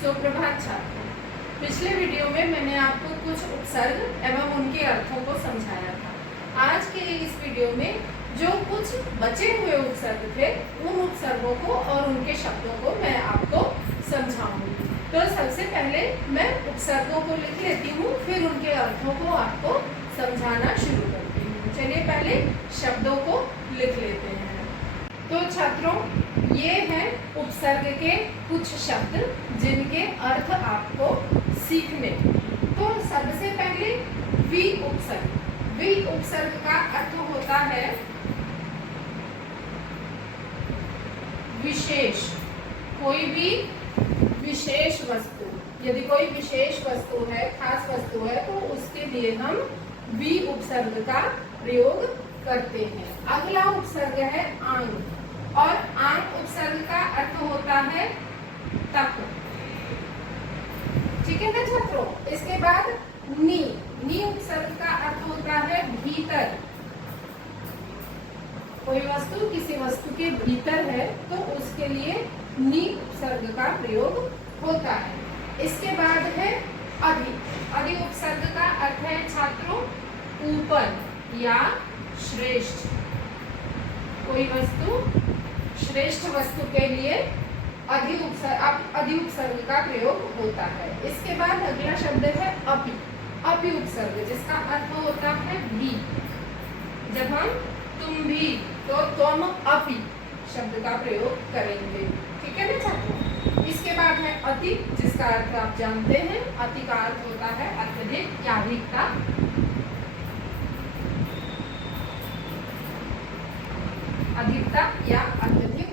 सुप्रभात छात्रों। पिछले वीडियो में मैंने आपको कुछ उपसर्ग एवं उनके अर्थों को समझाया था। आज के इस वीडियो में जो कुछ बचे हुए उपसर्ग थे उन उपसर्गों को और उनके शब्दों को मैं आपको समझाऊंगी। तो सबसे पहले मैं उपसर्गों को लिख लेती हूँ, फिर उनके अर्थों को आपको समझाना शुरू करती हूँ। चलिए पहले शब्दों को लिख लेते हैं। तो छात्रों, ये हैं उपसर्ग के कुछ शब्द जिनके अर्थ आपको सीखने। तो सबसे पहले वि उपसर्ग। वि उपसर्ग का अर्थ होता है विशेष, कोई भी विशेष वस्तु। यदि कोई विशेष वस्तु है, खास वस्तु है, तो उसके लिए हम वि उपसर्ग का प्रयोग करते हैं। अगला उपसर्ग है आंग, और आंग उपसर्ग का अर्थ होता है तक। ठीक है ना छात्रों। इसके बाद नी। नी उपसर्ग का अर्थ होता है भीतर। कोई वस्तु किसी वस्तु के भीतर है तो उसके लिए नी उपसर्ग का प्रयोग होता है। इसके बाद है अधि। अधि उपसर्ग का अर्थ है छात्रों ऊपर या श्रेष्ठ। कोई वस्तु श्रेष्ठ वस्तु के लिए अधि उपसर्ग का प्रयोग होता है। इसके बाद अगला शब्द है अपि। अपि उपसर्ग, जिसका अर्थ होता है भी। जब हम तुम भी, तो तुम अपि शब्द का प्रयोग करेंगे। ठीक है ना छात्रों। इसके बाद है अति, जिसका अर्थ आप जानते हैं। अति का अर्थ होता है अत्यधिक या अधिकता। अधिकता या अत्यधिक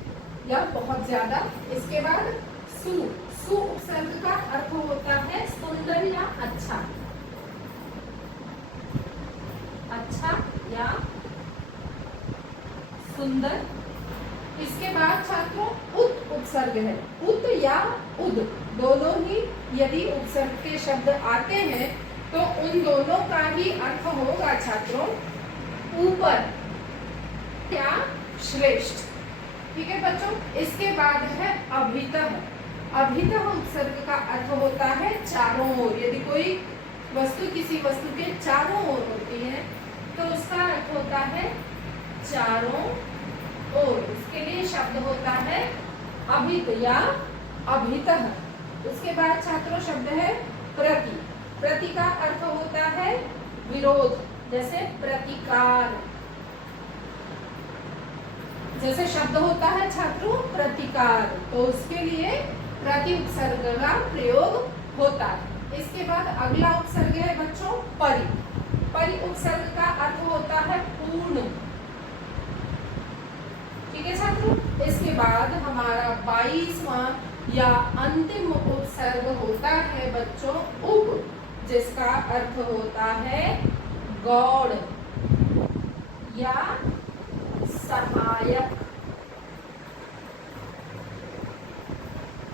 या बहुत ज्यादा। इसके बाद सु। सु उपसर्ग का अर्थ होता है सुंदर या अच्छा। अच्छा या सुंदर। इसके बाद छात्रों उत उपसर्ग है। उत या उद, दोनों ही यदि उपसर्ग के शब्द आते हैं तो उन दोनों का ही अर्थ होगा छात्रों ऊपर या श्रेष्ठ। ठीक है बच्चों। इसके बाद है अभितः। अभितः उपसर्ग का अर्थ होता है चारों ओर। यदि कोई वस्तु किसी वस्तु के चारों ओर होती है तो उसका अर्थ होता है चारों ओर। उसके लिए शब्द होता है अभित या अभितः। उसके बाद छात्रों शब्द है प्रति। प्रति का अर्थ होता है विरोध, जैसे प्रतिकार। जैसे शब्द होता है छात्रों प्रतिकार, तो उसके लिए प्रति उपसर्ग का प्रयोग होता है। इसके बाद अगला उपसर्ग है बच्चों परि। परि उपसर्ग का अर्थ होता है पूर्ण। ठीक है छात्रों। इसके बाद हमारा 22वां या अंतिम उपसर्ग होता है बच्चों उप, जिसका अर्थ होता है गौड़ या सहायक।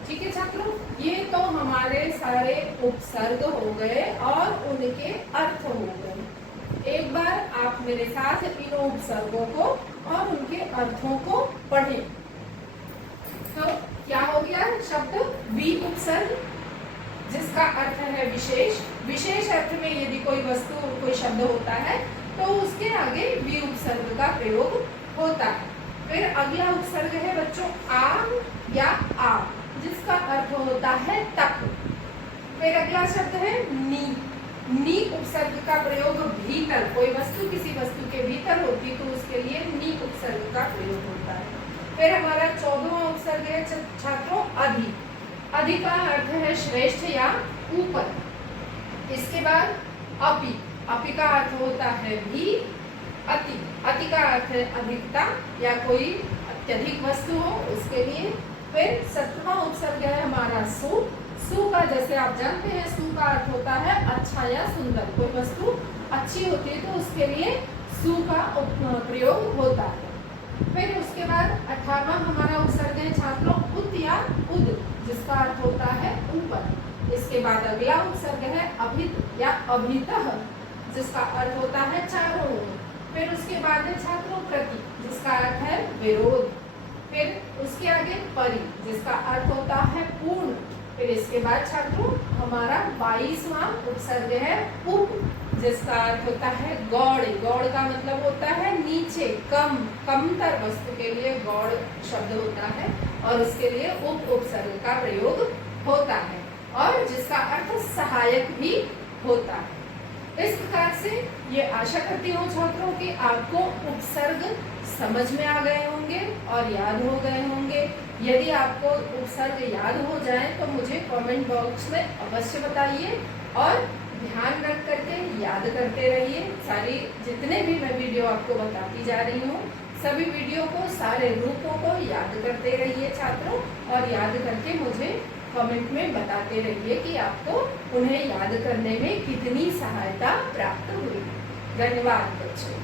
ठीक है छात्रों, ये तो हमारे सारे उपसर्ग हो गए और उनके अर्थ हो गए। एक बार आप मेरे साथ इन उपसर्गों को और उनके अर्थों को पढ़ें। तो क्या हो गया शब्द वि उपसर्ग, जिसका अर्थ है विशेष। विशेष अर्थ में यदि कोई वस्तु, कोई शब्द होता है तो उसके आगे वि उपसर्ग का प्रयोग होता है। फिर अगला उपसर्ग है बच्चों आग या आप, जिसका अर्थ होता है तक। फिर अगला शब्द है नी। नी उपसर्ग का प्रयोग भीतर। कोई वस्तु किसी वस्तु के भीतर होती तो उसके लिए नी उपसर्ग का प्रयोग होता है। फिर हमारा 14वां उपसर्ग है छात्रों अधि। अधि का अर्थ है श्रेष्ठ या ऊपर। इसके बाद अपि। अपि का अर्थ होता है भी। अति। अति का अर्थ है अधिकता या कोई अत्यधिक वस्तु हो उसके लिए। फिर 17वां उपसर्ग है हमारा सु। सु का, जैसे आप जानते हैं, सु का अर्थ होता है अच्छा या सुंदर। कोई वस्तु अच्छी होती है तो उसके लिए सु का प्रयोग होता है। फिर उसके बाद 18वां हमारा उपसर्ग है छात्रों उत या उद, जिसका अर्थ होता है ऊपर। इसके बाद अगला उपसर्ग है अभित या अभितः, जिसका अर्थ होता है चारों ओर। फिर उसके बाद है छात्रों प्रति, जिसका अर्थ है विरोध। फिर उसके आगे परि, जिसका अर्थ होता है पूर्ण। फिर इसके बाद छात्रों हमारा 22वां उपसर्ग है उप, जिसका अर्थ होता है गौड़। गौड़ का मतलब होता है नीचे, कम, कमतर वस्तु के लिए गौड़ शब्द होता है और इसके लिए उप उपसर्ग का प्रयोग होता है और जिसका अर्थ सहायक भी होता है। इस प्रकार से ये आशा करती हूँ छात्रों कि आपको उपसर्ग समझ में आ गए होंगे और याद हो गए होंगे। यदि आपको उपसर्ग याद हो जाए तो मुझे कमेंट बॉक्स में अवश्य बताइए और ध्यान रख करके याद करते रहिए। सारी जितने भी मैं वीडियो आपको बताती जा रही हूँ सभी वीडियो को, सारे रूपों को याद करते रहिए छात्रों और याद करके मुझे कमेंट में बताते रहिए कि आपको उन्हें याद करने में कितनी सहायता प्राप्त हुई। धन्यवाद बच्चों।